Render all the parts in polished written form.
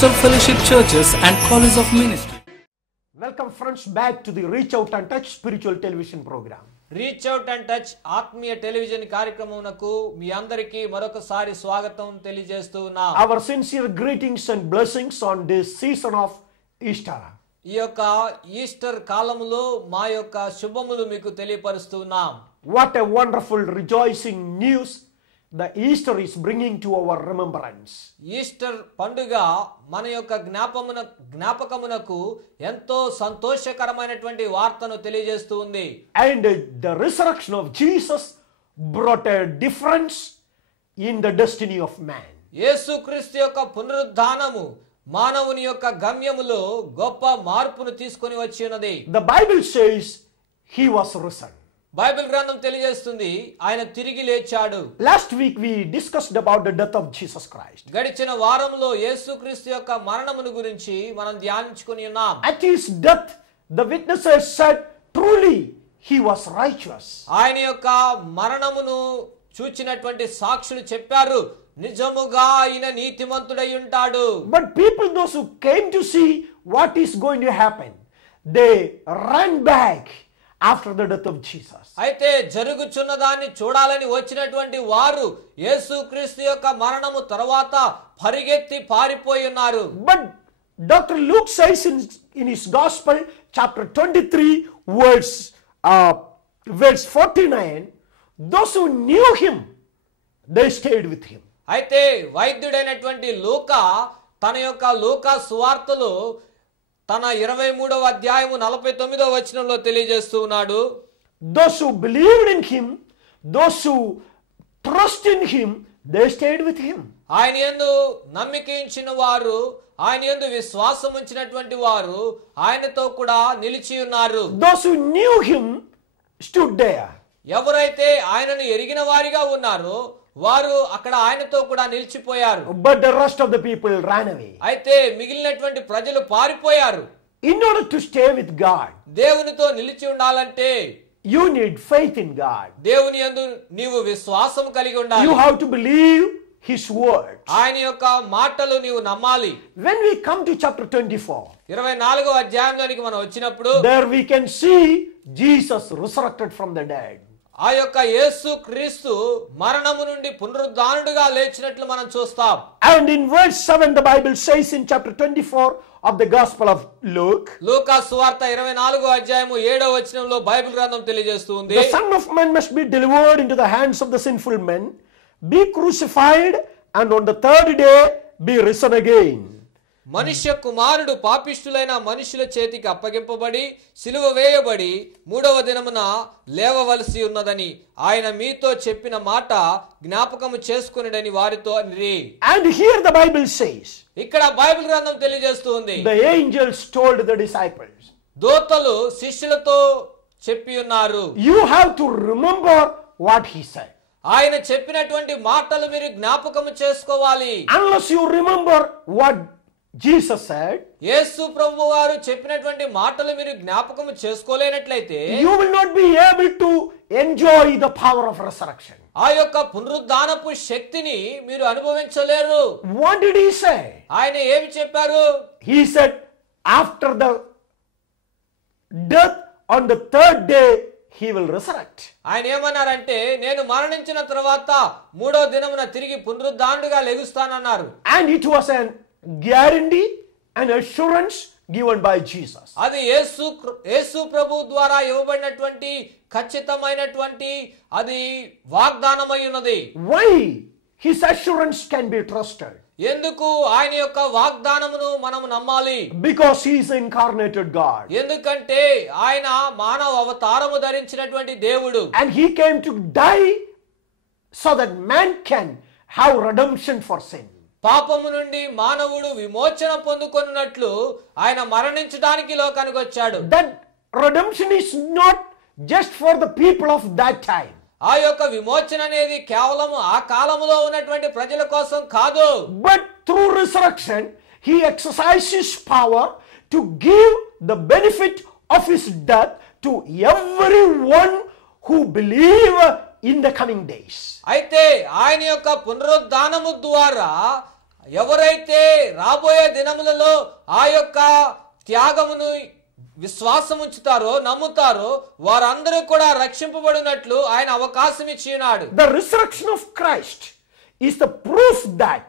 Pentecostal Fellowship Churches and College of Ministry. Welcome friends back to the Reach Out and Touch spiritual television program. Reach out and touch ఆత్మీయ television కార్యక్రమమునకు మీ అందరికీ మరొకసారి స్వాగతం తెలియజేస్తూ ఉన్నాం. Our sincere greetings and blessings on this season of Easter. ఈ యొక్క Easter కాలములో మా యొక్క శుభములు మీకు తెలియపరుస్తున్నాం. What a wonderful rejoicing news the Easter is bringing to our remembrance. Easter పండుగ మన యొక్క జ్ఞాపకమునకు ఎంతో సంతోషకరమైనటువంటి వార్తను తెలియజేస్తూ ఉంది. And the resurrection of Jesus brought a difference in the destiny of man. యేసుక్రీస్తు యొక్క పునరుద్ధానము మానవుని యొక్క గమ్యములో గొప్ప మార్పును తీసుకొని వచ్చి ఉన్నది. The Bible says he was risen. Bible గ్రంథం తెలియజేస్తుంది ఆయన తిరిగి లేచాడు. Last week we discussed about the death of Jesus Christ. గడిచిన వారంలో యేసుక్రీస్తు యొక్క మరణమును గురించి మనం ధ్యానించుకొని ఉన్నాం. At his death the witnesses said truly he was righteous. ఆయన యొక్క మరణమును చూచినటువంటి సాక్షులు చెప్పారు నిజముగా ఆయన నీతిమంతుడై ఉంటాడు. But people, those who came to see what is going to happen, they ran back after the death of Jesus. అయితే జరుగుచున్న దాన్ని చూడాలని వచ్చినటువంటి వారు యేసుక్రీస్తు యొక్క మరణము తర్వాత పరిగెత్తి పారిపోయి ఉన్నారు. But Dr. Luke says in his gospel chapter 23 verse 49, those who knew him, they stayed with him. అయితే వైద్యుడైనటువంటి లూకా తన యొక్క లూకా సువార్తలో తన 23వ అధ్యాయము 49వ వచనంలో తెలియజేస్తూ ఉన్నాడు. Those who believed in him, those who trust in him, they stayed with him. ఆయన యందు నమ్మిక ఉంచిన వారు, ఆయన యందు విశ్వాసం ఉంచినటువంటి వారు ఆయనతో కూడా నిలిచి ఉన్నారు. Those who knew him stood there. ఎవరైతే ఆయనను ఎరిగిన వారిగా ఉన్నారో వారు అక్కడ ఆయనతో కూడా నిలిచిపోయారు. But the rest of the people ran away. అయితే మిగిలినటువంటి ప్రజలు పారిపోయారు. In order to stay with God, దేవునితో నిలిచి ఉండాలంటే you need faith in God. దేవుని యందు నీవు విశ్వాసం కలిగి ఉండాలి. You have to believe his word. ఆయన యొక్క మాటలు నీవు నమ్మాలి. When we come to chapter 24, 24వ అధ్యాయంలోనికి మనం వచ్చినప్పుడు there we can see Jesus resurrected from the dead. ఆ యొక్క యేసు క్రీస్తు మరణము నుండి పునరుద్ధానుడుగా లేచినట్లు మనం చూస్తాం. And in verse 7 the Bible says in chapter 24 of the gospel of Luke, లూకా సువార్త 24వ అధ్యాయము 7వ వచనంలో బైబిల్ గ్రంథం తెలియజేస్తుంది. the Son of Man must be delivered into the hands of the sinful men, be crucified, and on the third day be risen again. మనుష్య కుమారుడు పాపిష్టులైన మనుషుల చేతికి అప్పగింపబడి సిలువ వేయబడి 3వ దినమున లేవవలసి ఉన్నదని ఆయన మీతో చెప్పిన మాట జ్ఞాపకము చేసుకొనుడని వారితో అనిరి. And here the Bible says, ఇక్కడ బైబిల్ గ్రంథం తెలియజేస్తుంది, the angels told the disciples, దూతలు శిష్యులతో చెప్పి ఉన్నారు, you have to remember what he said. ఆయన చెప్పినటువంటి మాటలు మీరు జ్ఞాపకము చేసుకోవాలి. Unless you remember what Jesus said, యేసు ప్రభువు వారు చెప్పినటువంటి మాటలు మీరు జ్ఞాపకము చేసుకోలేనట్లయితే you will not be able to enjoy the power of resurrection. ఆ యొక్క పునరుద్ధానపు శక్తిని మీరు అనుభవించలేరు. What did he say? ఆయన ఏమి చెప్పారు? He said, after the death on the third day he will resurrect. ఆయన ఏమన్నారంటే నేను మరణించిన తర్వాత 3వ దినమున తిరిగి పునరుద్ధానుడుగా లెగుస్తానన్నారు. And it was an guarantee and assurance given by Jesus. అది యేసు ప్రభు ద్వారా ఇవ్వబడినటువంటి ఖచ్చితమైనటువంటి అది వాగ్దానమై ఉన్నది. Why his assurance can be trusted? ఎందుకు ఆయన యొక్క వాగ్దానమును మనం నమ్మాలి? Because he is incarnated God. ఎందుకంటే ఆయన మానవ అవతారము ధరించినటువంటి దేవుడు. And he came to die so that man can have redemption for sin. పాపము నుండి మానవుడు విమోచన పొందుకొనున్నట్లు ఆయన మరణించడానికి లోకానికి వచ్చాడు. That redemption is not just for the people of that time. ఆ యొక్క విమోచన అనేది కేవలం ఆ కాలములో ఉన్నటువంటి ప్రజల కోసం కాదు. But through resurrection he exercises power to give the benefit of his death to everyone who believe in the coming days. అయితే ఆయన యొక్క పునరుద్ధానము ద్వారా ఎవరైతే రాబోయే దినములలో ఆ యొక్క త్యాగమును విశ్వాసం ఉంచుతారో నమ్ముతారో వారందరూ కూడా రక్షింపబడినట్లు ఆయన అవకాశం ఇచ్చినాడు. The resurrection of Christ is the proof that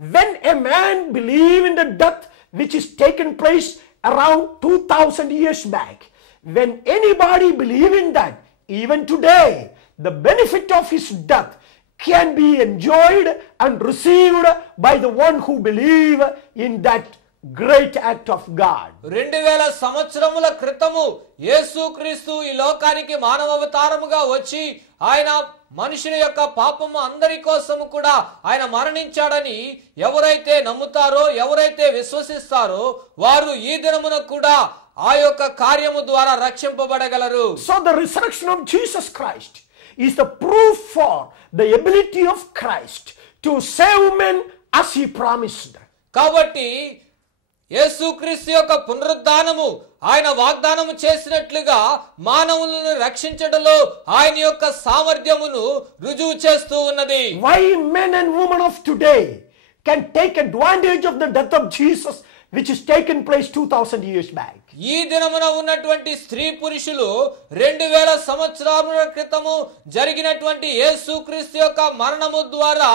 when a man believes in the death which is taken place around 2000 years back, when anybody believes in that, even today, the benefit of his death can be enjoyed and received by the one who believes in that great act of God. 2000 సంవత్సరముల క్రితము యేసుక్రీస్తు ఈ లోకానికి మానవ అవతారముగా వచ్చి ఆయన మనుషుల యొక్క పాపము అందరి కోసము కూడా ఆయన మరణించాడని ఎవరైతే నమ్ముతారో ఎవరైతే విశ్వసిస్తారో వారు ఈ దినమున కూడా ఆ యొక్క కార్యము ద్వారా రక్షింపబడగలరు. So the resurrection of Jesus Christ is the proof for the ability of Christ to save men as he promised. కాబట్టి యేసుక్రీస్తు యొక్క పునరుద్ధానము ఆయన వాగ్దానము చేసినట్లుగా మానవులను రక్షించడంలో ఆయన యొక్క సామర్థ్యమును రుజువు చేస్తూ ఉన్నది. Why men and women of today can take advantage of the death of Jesus which is taken place 2000 years back? ఈ దినమున ఉన్నటువంటి స్త్రీ పురుషులు 2000 సంవత్సరాల క్రితము జరిగినటువంటి యేసుక్రీస్తు యొక్క మరణము ద్వారా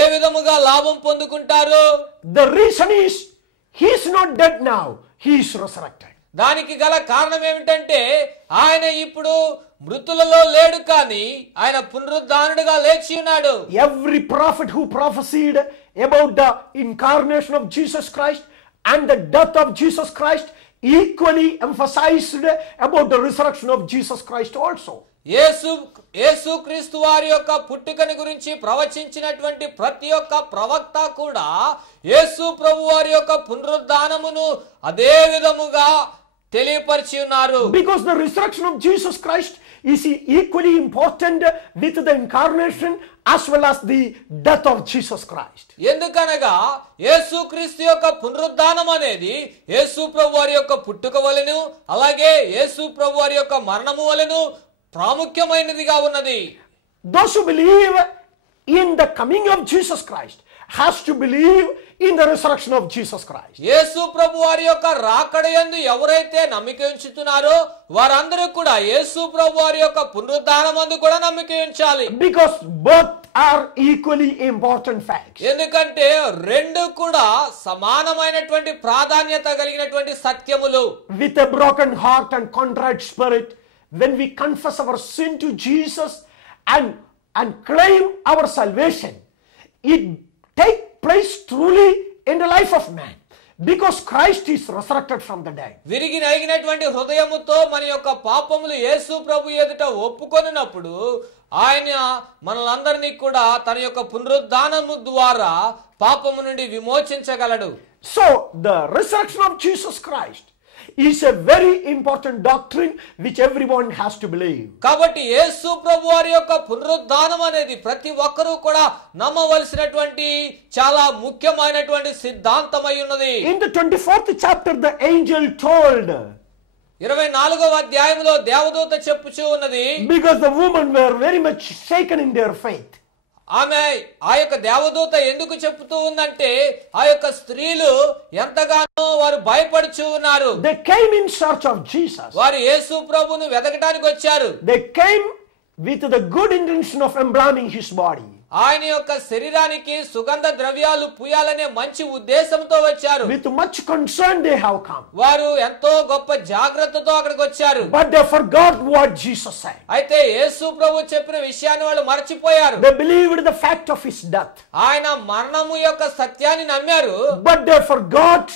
ఏ విధముగా లాభం పొందుకుంటారు? The reason is he is not dead now, he is resurrected. దానికి గల కారణం ఏమిటంటే ఆయన ఇప్పుడు మృతులలో లేడు కానీ ఆయన పునరుద్ధానుడిగా లేచి ఉన్నాడు. Every prophet who prophesied about the incarnation of Jesus Christ and the death of Jesus Christ equally emphasized about the resurrection of Jesus Christ also. యేసుక్రీస్తు వారి యొక్క పుట్టుకని గురించి ప్రవచించినటువంటి ప్రతి ఒక్క ప్రవక్త కూడా యేసు ప్రభు వారి యొక్క పునరుద్ధానమును అదే విధముగా తెలియపరిచి ఉన్నారు. Because the resurrection of Jesus Christ is equally important with the incarnation as well as the death of Jesus Christ. ఎందుకనగా యేసుక్రీస్తు యొక్క పునరుద్ధానం అనేది యేసు ప్రభు వారి యొక్క పుట్టుక వలెను అలాగే యేసు ప్రభు వారి యొక్క మరణము వలెను ప్రాముఖ్యమైనదిగా ఉన్నది. Those who believe in the coming of Jesus Christ has to believe in the resurrection of Jesus Christ. యేసు ప్రభు వారి యొక్క రాకడయందు ఎవరైతే నమ్మిక ఉంచుతున్నారో వారందరూ కూడా యేసు ప్రభు వారి యొక్క పునరుద్ధానమందు కూడా నమ్మిక ఉంచాలి. Because both are equally important facts. ఎందుకంటే రెండు కూడా సమానమైనటువంటి ప్రాధాన్యత కలిగినటువంటి సత్యములు. With a broken heart and contrite spirit, when we confess our sin to Jesus and claim our salvation, it takes place truly in the life of man, because Christ is resurrected from the dead. విరిగి నలిగినటువంటి హృదయముతో మన యొక్క పాపములు యేసు ప్రభు ఎదుట ఒప్పుకొనినప్పుడు ఆయన మనలందరినీ కూడా తన యొక్క పునరుద్ధానము ద్వారా పాపము నుండి విమోచించగలడు. So the resurrection of Jesus Christ is a very important doctrine which everyone has to believe. కాబట్టి యేసు ప్రభు వారి యొక్క పునరుద్ధానం అనేది ప్రతి ఒక్కరూ కూడా నమ్మవలసినటువంటి చాలా ముఖ్యమైనటువంటి సిద్ధాంతమై ఉన్నది. In the 24th chapter the angel told, 24వ అధ్యాయములో దేవదూత చెప్పుచూ ఉన్నది, because the women were very much shaken in their faith. ఆమె ఆ యొక్క దేవదూత ఎందుకు చెప్తూ ఉందంటే ఆ యొక్క స్త్రీలు ఎంతగానో వారు భయపడుచూ ఉన్నారు. They came in search of Jesus. వారు యేసు ప్రభువును వెతకడానికి వచ్చారు. They came with the good intention of embalming his body. ఆయన యొక్క శరీరానికి సుగంధ ద్రవ్యాలు పూయాలనే మంచి ఉద్దేశంతో వచ్చారు. With much concern they have come. వారు ఎంతో గొప్ప జాగ్రత్తతో అక్కడికి వచ్చారు. But they forgot what Jesus said. అయితే యేసు ప్రభు చెప్పిన విషయాన్ని వాళ్ళు మర్చిపోయారు. They believed the fact of his death. ఆయన మరణము యొక్క సత్యాన్ని నమ్మారు. But they forgot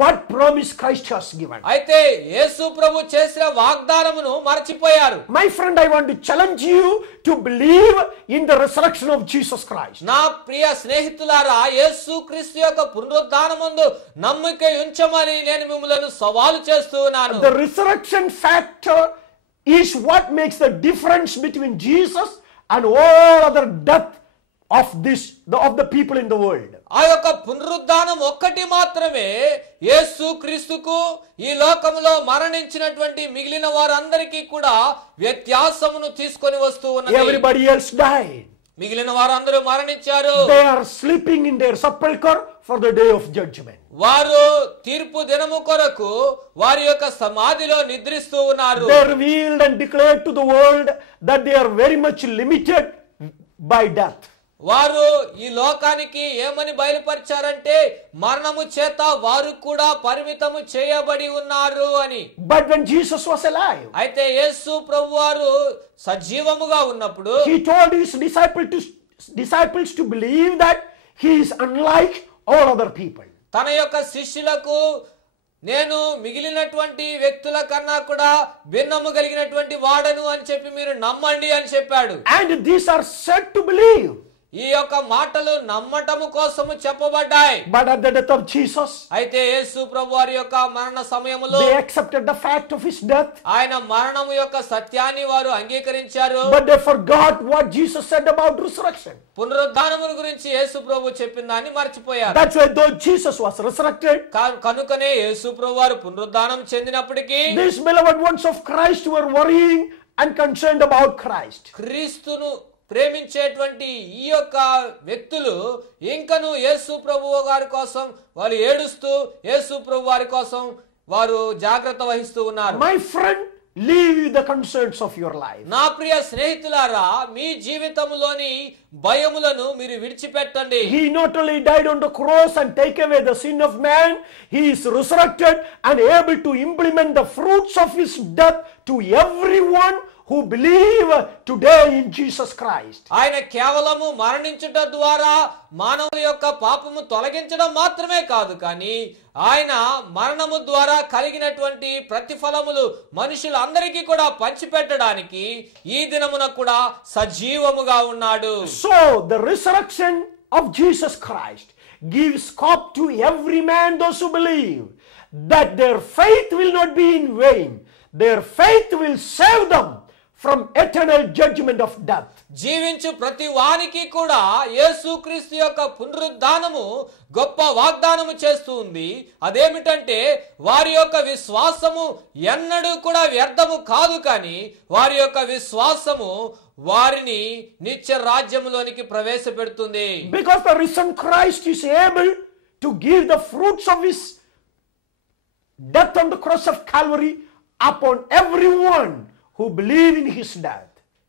what promise Christ has given. అయితే యేసు ప్రభు చేసిన వాగ్దానమును మర్చిపోయారు. My friend, I want to challenge you to believe in the resurrection of Jesus Christ. నా ప్రియ స్నేహితులారా, యేసుక్రీస్తు యొక్క పునరుద్ధానమందు నమ్మిక ఉంచమని నేను మిమ్మల్ని సవాలు చేస్తూ ఉన్నాను. The resurrection factor is what makes the difference between Jesus and all other death of the people in the world. ఆ యొక్క పునరుద్ధానం ఒక్కటి మాత్రమే యేసుక్రీస్తుకు ఈ లోకములో మరణించినటువంటి మిగిలిన వారందరికీ కూడా వ్యత్యాసమును తీసుకొని వస్తూ ఉన్నది. Everybody else died. మిగిలిన వారందరూ మరణించారు. They are sleeping in their sepulchre for the day of judgment. వారు తీర్పు దినము కొరకు వారి యొక్క సమాధిలో నిద్రిస్తూ ఉన్నారు. They revealed and declared to the world that they are very much limited by death. వారు ఈ లోకానికి ఏమని బయలుపరిచారంటే మరణము చేత వారు కూడా పరిమితము చేయబడి ఉన్నారు అని. But when Jesus was alive, అయితే యేసు ప్రభువారు సజీవముగా ఉన్నప్పుడు he told his disciples to believe that he is unlike all other people. తన యొక్క శిష్యులకు నేను మిగిలినటువంటి వ్యక్తుల కన్నా కూడా భిన్నము కలిగినటువంటి వాడను అని చెప్పి మీరు నమ్మండి అని చెప్పాడు. And these are said to believe. ఈ యొక్క మాటలు నమ్మటము కోసము చెప్పబడ్డాయి. But at the death of Jesus, అయితే యేసు ప్రభువారి యొక్క మరణ సమయములో they accepted the fact of his death. ఆయన మరణము యొక్క సత్యాన్ని వారు అంగీకరించారు. But they forgot what Jesus said about resurrection. పునరుద్ధానము గురించి యేసు ప్రభు చెప్పిన దాన్ని మర్చిపోయారు. That's why though Jesus was resurrected, కనుకనే యేసు ప్రభువారు పునరుద్ధానం చెందినప్పటికీ these beloved ones of Christ were worrying and concerned about Christ. క్రీస్తును ప్రేమించేటువంటి ఈ యొక్క వ్యక్తులు ఇంకను యేసు ప్రభువు గారి కోసం వాళ్ళు ఏడుస్తూ యేసు ప్రభు వారి కోసం వారు జాగ్రత్త వహిస్తూ ఉన్నారు. My friend, leave the concerns of your life. నా ప్రియ స్నేహితులారా, మీ జీవితంలోని భయములను మీరు విడిచిపెట్టండి. He not only died on the cross and take away the sin of man, he is resurrected and able to implement the fruits of his death to everyone who believe today in Jesus Christ. ఆయన కేవలము మరణించుట ద్వారా మానవుల యొక్క పాపము తొలగించడం మాత్రమే కాదు, కానీ ఆయన మరణము ద్వారా కలిగినటువంటి ప్రతిఫలములు మనుషులందరికీ కూడా పంచిపెట్టడానికి ఈ దినమున కూడా సజీవముగా ఉన్నాడు. So the resurrection of Jesus Christ gives scope to every man, those who believe that their faith will not be in vain. Their faith will save them from eternal judgment of death. జీవించు ప్రతి వానికి కూడా యేసుక్రీస్తు యొక్క పునరుద్ధానము గొప్ప వాగ్దానము చేస్తూ ఉంది. అదేమిటంటే వారి యొక్క విశ్వాసము ఎన్నడూ కూడా వ్యర్థము కాదు, కానీ వారి యొక్క విశ్వాసము వారిని నిత్య రాజ్యములోనికి ప్రవేశపెడుతుంది. Because the risen Christ is able to give the fruits of his death on the cross of Calvary upon everyone who believe in his death.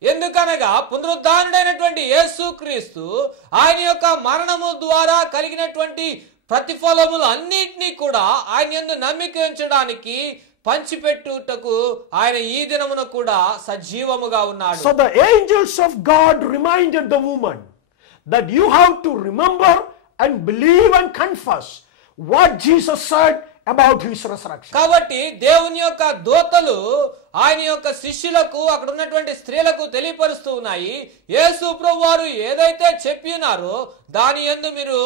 ఎందుకనగా పునరుద్ధానుడైనటువంటి యేసుక్రీస్తు ఆయన యొక్క మరణము ద్వారా కలిగినటువంటి ప్రతిఫలములు అన్నింటినీ కూడా ఆయన యందు నమ్మిక ఉంచడానికి పంచిపెట్టుటకు ఆయన ఈ దినమున కూడా సజీవముగా ఉన్నాడు. So the angels of God reminded the woman that you have to remember and believe and confess what Jesus said about his resurrection. కాబట్టి దేవుని యొక్క దూతలు ఆయన యొక్క శిష్యులకు అక్కడ ఉన్నటువంటి స్త్రీలకు తెలియపరుస్తూ ఉన్నాయి, యేసు ప్రభువారు ఏదైతే చెప్పినారో దాని యందు మీరు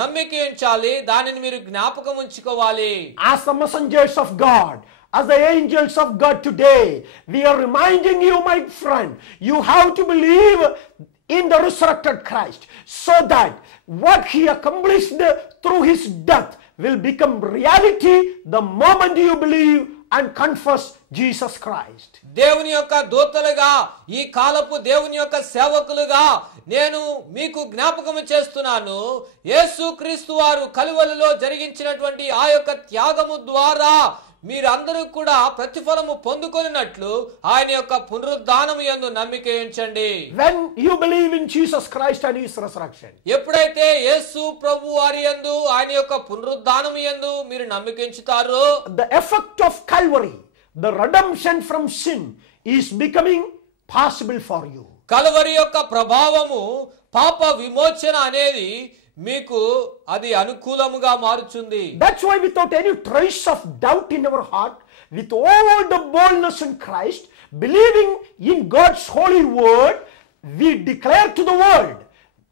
నమ్మిక ఉంచాలి, దానిని మీరు జ్ఞాపకం ఉంచుకోవాలి. As the messengers of God, as the angels of God today, we are reminding you, my friend, you have to believe in the resurrected Christ, so that what he accomplished through his death will become reality the moment you believe and confess Jesus Christ. దేవుని యొక్క దూతలుగా ఈ కాలపు దేవుని యొక్క సేవకులుగా నేను మీకు జ్ఞాపకం చేస్తున్నాను, యేసుక్రీస్తు వారు కలువలలో జరిగించినటువంటి ఆ యొక్క త్యాగము ద్వారా మీరందరూ కూడా ప్రతిఫలము పొందుకొనినట్లు ఆయన యొక్క పునరుద్ధానము యందు నమ్మిక ఉంచండి. When you believe in Jesus Christ and his resurrection, ఎప్పుడైతే యేసు ప్రభు వారి యందు ఆయన యొక్క పునరుద్ధానము యందు మీరు నమ్మిక ఉంచుతారో the effect of Calvary, the redemption from sin, is becoming possible for you. Calvary యొక్క ప్రభావము పాప విమోచన అనేది మీకు అది అనుకూలముగా మారుతుంది. That's why without any trace of doubt in our heart, with all the boldness in Christ, believing in God's holy word, we declare to the world,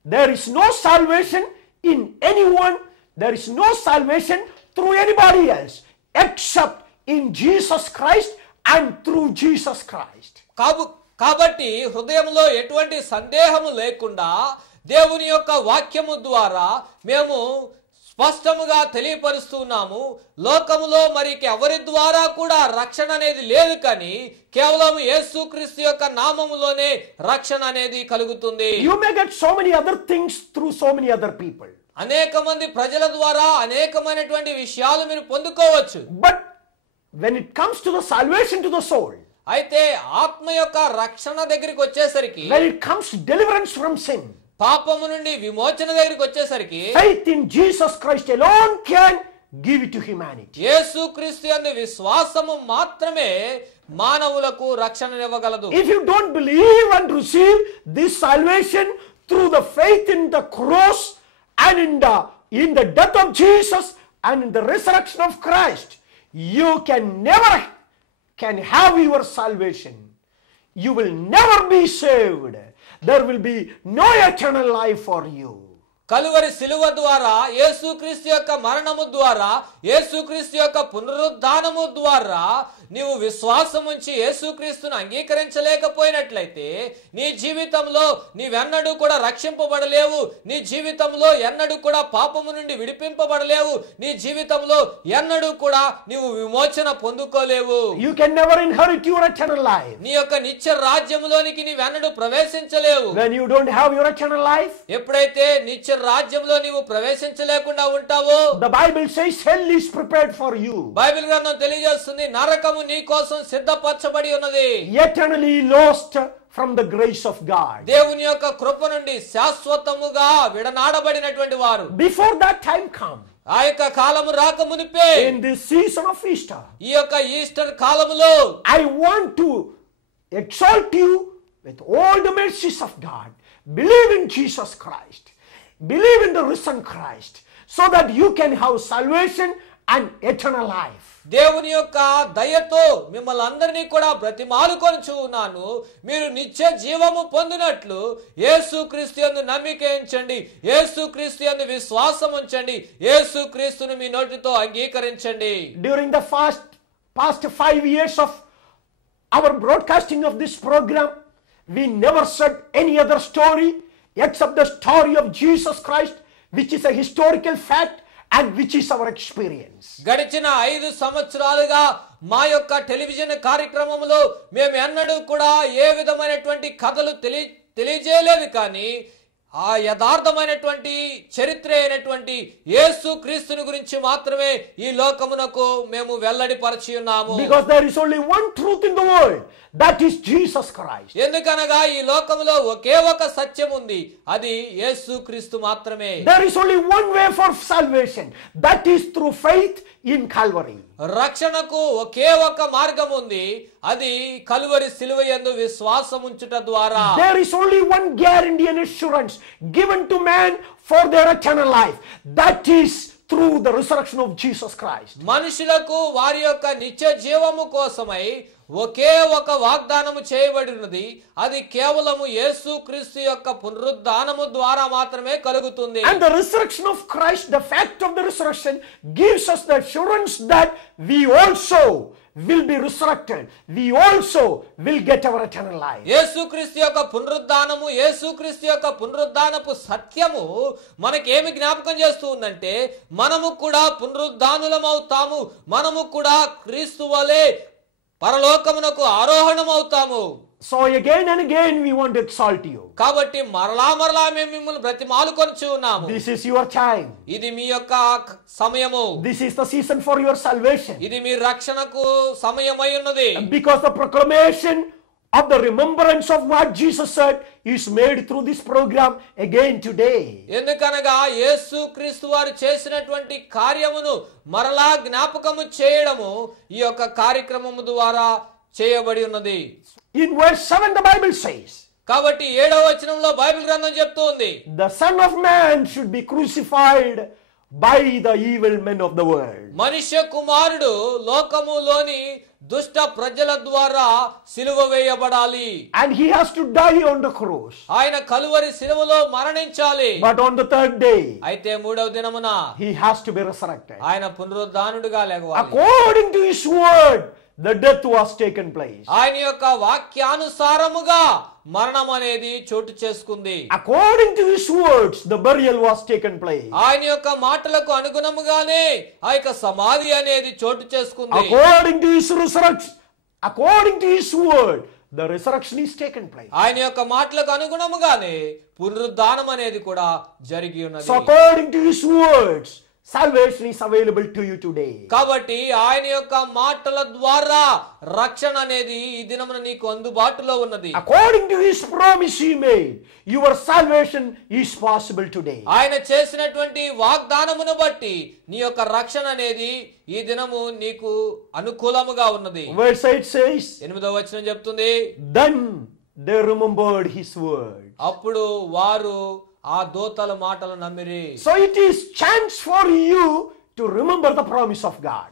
there is no salvation in anyone, there is no salvation through anybody else except in Jesus Christ and through Jesus Christ. కాబట్టి హృదయంలో ఎటువంటి సందేహము లేకుండా దేవుని యొక్క వాక్యము ద్వారా మేము స్పష్టముగా తెలియపరుస్తున్నాము. లోకములో మరి ఎవరి ద్వారా కూడా రక్షణ అనేది లేదు, కానీ కేవలం యేసుక్రీస్తు యొక్క నామములోనే రక్షణ అనేది కలుగుతుంది. You may get so many other things through so many other people. అనేక మంది ప్రజల ద్వారా అనేకమైనటువంటి విషయాలు మీరు పొందుకోవచ్చు. But when it comes to the salvation to the soul, అయితే ఆత్మ యొక్క రక్షణ దగ్గరికి వచ్చేసరికి, when it comes to deliverance from sin, పాపము నుండి విమోచన దగ్గరికి వచ్చేసరికి, faith in Jesus Christ alone can give it to humanity. యేసుక్రీస్తు యందు విశ్వాసము మాత్రమే మానవులకు రక్షణనివ్వగలదు. If you don't believe and receive this salvation through the faith in the cross and in the death of Jesus and in the resurrection of Christ, you can never can have your salvation. You will never be saved. There will be no eternal life for you. Calvary శిలువ ద్వారా, యేసుక్రీస్తు యొక్క మరణము ద్వారా, యేసుక్రీస్తు యొక్క పునరుద్ధానము ద్వారా నీవు విశ్వాసం ఉంచి యేసుక్రీస్తును అంగీకరించలేకపోయినట్లయితే నీ జీవితంలో నీవెన్నడూ కూడా రక్షింపబడలేవు. నీ జీవితంలో ఎన్నడూ కూడా పాపము నుండి విడిపింపబడలేవు. నీ జీవితంలో ఎన్నడూ కూడా నీవు విమోచన పొందుకోలేవు. You can never inherit your eternal life. నీ యొక్క నిత్య రాజ్యములోనికి నీవెన్నడూ ప్రవేశించలేవు. When you don't have your eternal life, ఎప్పుడైతే నిత్య రాజ్యంలో నీవు ప్రవేశించలేకుండా ఉంటావో, the Bible says hell is prepared for you. Bible గ్రంథం తెలియజేస్తుంది నరకము నీ కోసం సిద్ధపరచబడి ఉన్నది. Eternally lost from the grace of God. దేవుని యొక్క కృప నుండి శాశ్వతముగా విడనాడబడినటువంటి వారు. Before that time come, ఆ యొక్క కాలము రాక మునిపే, in this season of Easter, ఈ యొక్క ఈస్టర్ కాలములో I want to exalt you with all the mercies of God. Believe in Jesus Christ. Believe in the risen Christ, so that you can have salvation and eternal life. దేవుని యొక్క దయతో మిమ్మల్ని అందరినీ కూడా బ్రతిమాలుకొనుచు ఉన్నాను. మీరు నిత్య జీవము పొందినట్లు యేసుక్రీస్తు యందు నమ్మిక ఉంచండి, యేసుక్రీస్తు యందు విశ్వాసం ఉంచండి, యేసుక్రీస్తును మీ నోటితో అంగీకరించండి. During the past 5 years of our broadcasting of this program, we never said any other story except the story of Jesus Christ, which is a historical fact and which is our experience. గడిచిన 5 సంవత్సరాలుగా మా యొక్క television కార్యక్రమంలో మేము ఎన్నడూ కూడా ఏ విధమైనటువంటి కథలు తెలియజేయలేదు, కానీ ఆ యథార్థమైనటువంటి చరిత్ర అయినటువంటి యేసు క్రీస్తుని గురించి మాత్రమే ఈ లోకమునకు మేము వెల్లడిపరచి ఉన్నాము. Because there is only one truth in the world, that is Jesus Christ. ఎందుకనగా ఈ లోకములో ఒకే ఒక సత్యం ఉంది, అది యేసు క్రీస్తు మాత్రమే. There is only one way for salvation, that is through faith in Calvary. రక్షణకు ఒకే ఒక మార్గం ఉంది, అది కలువరి శిలువ యందు విశ్వాసం ఉంచుట ద్వారా. There is only one guarantee and assurance given to man for their eternal life, that is through the resurrection of Jesus Christ. మనుషులకు వారి యొక్క నిత్య జీవము కోసమై ఒకే ఒక వాగ్దానము చేయబడినది, అది కేవలము యేసుక్రీస్తు యొక్క పునరుద్ధానము ద్వారా మాత్రమే కలుగుతుంది. And the resurrection of Christ, the fact of the resurrection, gives us the assurance that we also will be resurrected. We also will get our eternal life. యేసుక్రీస్తు యొక్క పునరుద్ధానము, యేసుక్రీస్తు యొక్క పునరుద్ధానపు సత్యము మనకేమి జ్ఞాపకం చేస్తూ ఉందంటే, మనము కూడా పునరుద్ధానులమవుతాము, మనము కూడా క్రీస్తు వలె పరలోకమునకు ఆరోహణమవుతాము. So again and again we want to exalt you. కాబట్టి మరలా మేము మిమ్మల్ని బ్రతిమాలుకొనుచు ఉన్నాము. This is your time. ఇది మీ యొక్క సమయము. This is the season for your salvation. ఇది మీ రక్షణకు సమయమై ఉన్నది. Because the proclamation of the remembrance of what Jesus said is made through this program again today. ఎందుకనగా యేసుక్రీస్తు వారు చేసినటువంటి కార్యమును మరలా జ్ఞాపకము చేయడము ఈ యొక్క కార్యక్రమము ద్వారా చేయబడి ఉన్నది. In verse 7 the Bible says, కాబట్టి 7వ వచనంలో బైబిల్ గ్రంథం చెప్తూ ఉంది, the Son of Man should be crucified by the evil men of the world. మనుష్య కుమారుడు లోకములోని దుష్ట ప్రజల ద్వారా సిలువ వేయబడాలి. And he has to die on the cross. ఆయన కలువరి సిలువలో మరణించాలి. But on the third day, అయితే 3వ దినమున he has to be resurrected. ఆయన పునరుద్ధానుడిగా లేవాలి. According to his word, the death was taken place. ఆయన యొక్క వాక్యానుసారముగా మరణం అనేది చోటు చేసుకుంది. According to his words, the burial was taken place. ఆయన యొక్క మాటలకు అనుగుణముగానే ఆ యొక్క సమాధి అనేది చోటు చేసుకుంది. According to his resurrection, according to his word, the resurrection is taken place. ఆయన యొక్క మాటలకు అనుగుణముగానే పునరుద్ధానం అనేది కూడా జరిగి ఉన్నది. So according to his words, salvation is available to you today. కాబట్టి ఆయన యొక్క మాటల ద్వారా రక్షణ అనేది ఈ దినమున నీకు అందుబాటులో ఉన్నది. According to his promise he made, your salvation is possible today. ఆయన చేసినటువంటి వాగ్దానమును బట్టి నీ యొక్క రక్షణ అనేది ఈ దినము నీకు అనుకూలముగా ఉన్నది. Verse 8 says, 8వ వచనం చెప్తుంది, then they remembered his word. అప్పుడు వారు ఆ దూతల మాటలు నమ్మిరి. So it is chance for you to remember the promise of God.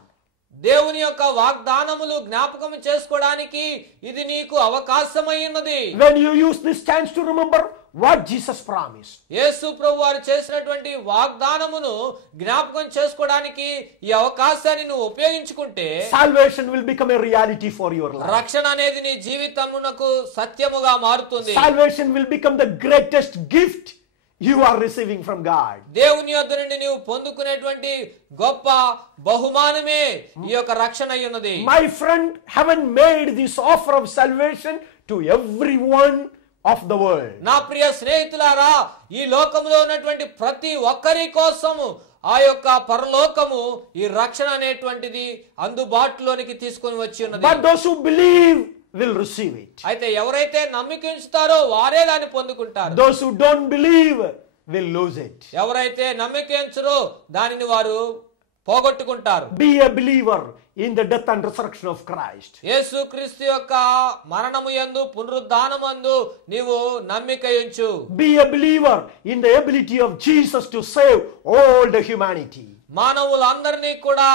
దేవుని యొక్క వాగ్దానములు జ్ఞాపకం చేసుకోవడానికి ఇది నీకు అవకాశమై ఉన్నది. When you use this chance to remember what Jesus promised, యేసు ప్రభు వారు చేసినటువంటి వాగ్దానమును జ్ఞాపకం చేసుకోవడానికి ఈ అవకాశాన్ని నువ్వు ఉపయోగించుకుంటే salvation will become a reality for your life. రక్షణ అనేది నీ జీవితమునకు సత్యముగా మారుతుంది. Salvation will become the greatest gift you are receiving from God. దేవుని యొద్ద నుండి నీవు పొందుకునేటువంటి గొప్ప బహుమానమే ఈ యొక్క రక్షణ అయి ఉన్నది. My friend, heaven made this offer of salvation to everyone of the world. నా ప్రియ స్నేహితులారా, ఈ లోకంలో ఉన్నటువంటి ప్రతి ఒక్కరి కోసము ఆ యొక్క పరలోకము ఈ రక్షణ అనేటువంటిది అందుబాటులోనికి తీసుకొని వచ్చి ఉన్నది. But those who believe will receive it. అయితే ఎవరైతే నమ్మిక ఉంచుతారో వారే దాన్ని పొందుకుంటారు. Those who don't believe will lose it. ఎవరైతే నమ్మిక ఉంచరో దానిని వారు పోగొట్టుకుంటారు. Be a believer in the death and resurrection of Christ. యేసుక్రీస్తు యొక్క మరణము యందు పునరుద్ధానము యందు నీవు నమ్మిక ఉంచు. Be a believer in the ability of Jesus to save all the humanity. మానవులందరినీ కూడా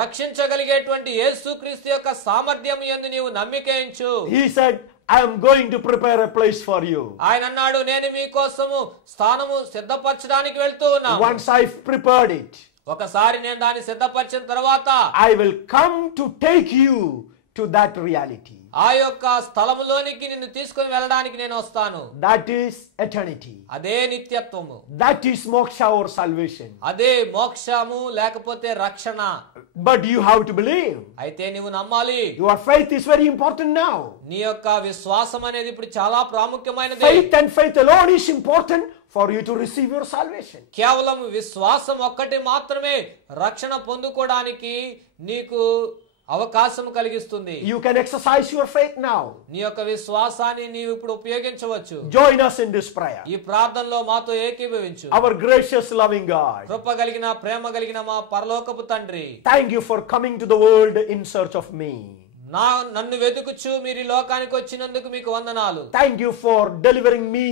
రక్షించగలిగేటువంటి యేసుక్రీస్తు యొక్క సామర్థ్యం యందు నీవు నమ్మిక ఉంచు. He said, I am going to prepare a place for you. ఆయన అన్నాడు, నేను మీకోసము స్థానము సిద్ధపరచడానికి వెళ్తూ ఉన్నాను. Once I've prepared it, ఒకసారి నేను దాన్ని సిద్ధపరిచిన తర్వాత I will come to take you to that reality. ఆ యొక్క స్థలములోనికి నిన్ను తీసుకొని వెళ్ళడానికి నేను వస్తాను. That is eternity. అదే నిత్యత్వము. That is moksha or salvation. అదే మోక్షము లేకపోతే రక్షణ. But you have to believe. అయితే నీవు నమ్మాలి. Your faith is very important now. నీ యొక్క విశ్వాసం అనేది ఇప్పుడు చాలా ప్రాముఖ్యమైనది. Faith and faith alone is important for you to receive your salvation. కేవలం విశ్వాసం ఒక్కటి మాత్రమే రక్షణ పొందుకోవడానికి నీకు అవకాశం కలిగిస్తుంది. You can exercise your faith now. నీ యొక్క విశ్వాసాన్ని నీవు ఇప్పుడు ఉపయోగించవచ్చు. Join us in this prayer. ఈ ప్రార్థనలో మాతో ఏకీభవించు. Our gracious loving God, కృప కలిగిన ప్రేమ కలిగిన మా పరలోకపు తండ్రి, thank you for coming to the world in search of me. నన్ను వెతుకుచు మీరు ఈ లోకానికి వచ్చినందుకు మీకు వందనాలు. Thank you for delivering me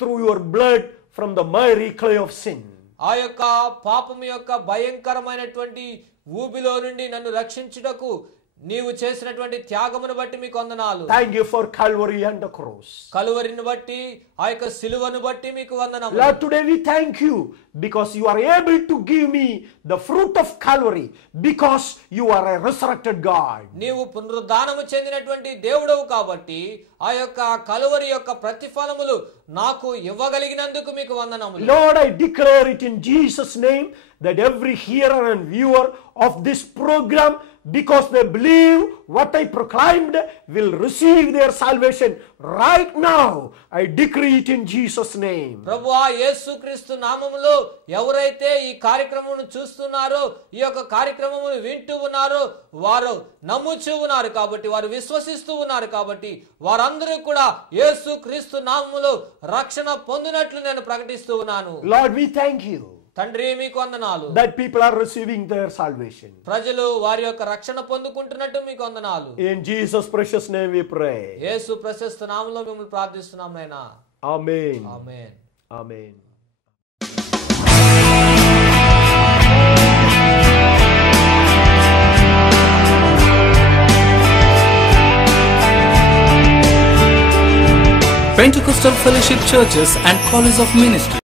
through your blood from the miry clay of sin. ఆ యొక్క పాపము యొక్క భయంకరమైనటువంటి ఊబిలో నుండి నన్ను రక్షించుటకు నీవు చేసినటువంటి త్యాగమును బట్టి మీకు వందనాలు. Thank you for Calvary and the cross. కలువరిని బట్టి ఆ యొక్క సిలువను బట్టి మీకు వందనములు. Lord, today we thank you because you are able to give me the fruit of Calvary because you are a resurrected God. నీవు పునరుద్ధానము చెందినటువంటి దేవుడవు కాబట్టి ఆ యొక్క కలువరి యొక్క ప్రతిఫలములు నాకు ఇవ్వగలిగినందుకు మీకు వందనములు. Lord, I declare it in Jesus' name that every hearer and viewer of this program, because they believe what I proclaimed, will receive their salvation right now. I decree it in Jesus' name. ప్రభువా యేసుక్రీస్తు నామములో ఎవరైతే ఈ కార్యక్రమమును చూస్తున్నారో ఈ యొక్క కార్యక్రమమును వింటూ ఉన్నారో వారు నమ్ముచూ ఉన్నారు కాబట్టి వారు విశ్వసిస్తూ ఉన్నారు కాబట్టి వారందరూ కూడా యేసుక్రీస్తు నామములో రక్షణ పొందినట్లు నేను ప్రకటిస్తూ ఉన్నాను. Lord, we thank you తండ్రి మీకు వందనాలు. that people are receiving their salvation. ప్రజలు వారి యొక్క రక్షణ పొందుకుంటున్నట్టు మీకు వందనాలు. In Jesus' precious name we pray. యేసు ప్రశస్త నామములో మిమ్మల్ని ప్రార్థిస్తున్నాం నాయనా. Amen. Amen. Amen. Pentecostal Fellowship Churches and College of Ministry.